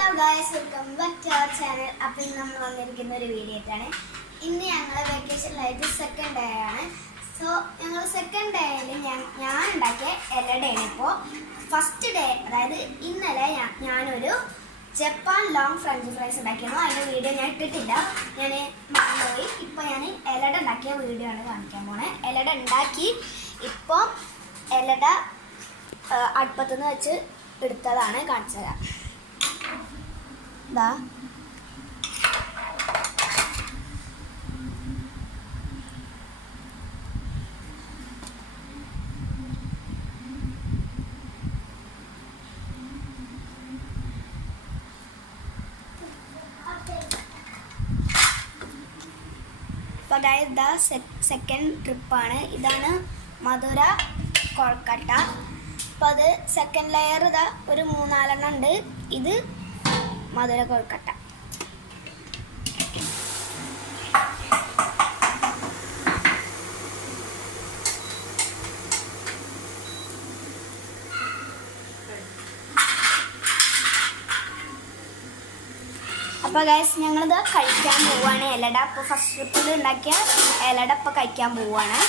Hello guys, welcome back to our channel. അപ്പോൾ ഇന്ന് നമ്മൾ വന്നിരിക്കുന്ന ഒരു വീഡിയോ ആയിട്ടാണ്. ഇന്ന് ഞങ്ങൾ വെക്കേഷനിലായിട്ട് സെക്കൻഡ് ഡേ ആണ്. സോ ഞങ്ങൾ സെക്കൻഡ് ഡേയിൽ ഞാൻ ഉണ്ടാക്കിയ ഇലടയാണ്. ഇപ്പോൾ ഫസ്റ്റ് ഡേ, അതായത് ഇന്നലെ ഞാനൊരു ജപ്പാൻ ലോങ് ഫ്രഞ്ച് ഫ്രൈസ് ഉണ്ടാക്കിയിരുന്നു. അതിൻ്റെ വീഡിയോ ഞാൻ ഇട്ടിട്ടില്ല, ഞാൻ മറന്നുപോയി. ഇപ്പോൾ ഞാൻ ഇലട ഉണ്ടാക്കിയ വീഡിയോ ആണ് കാണിക്കാൻ പോണേ. ഇലട ഉണ്ടാക്കി ഇപ്പോൾ ഇലട അടുപ്പത്തുനിന്ന് വെച്ച് എടുത്തതാണ് കാണിച്ചു തരാം. ഇതാ അപ്പോൾ അതായത് ഇതാ സെക്കൻഡ് ട്രിപ്പാണ്. ഇതാണ് മധുര കൊഴക്കട്ട. അപ്പോൾ അത് സെക്കൻഡ് ലെയർ ഇതാ ഒരു 3-4 ഉണ്ട്. ഇത് മധുര കൊഴക്കട്ട. അപ്പോൾ ഗൈസ്, ഞങ്ങളിത് കഴിക്കാൻ പോവുകയാണ് ഇലട. അപ്പോൾ ഫസ്റ്റ് ട്രിപ്പിൽ ഉണ്ടാക്കിയ ഇലട ഇപ്പോൾ കഴിക്കാൻ പോവുകയാണ്.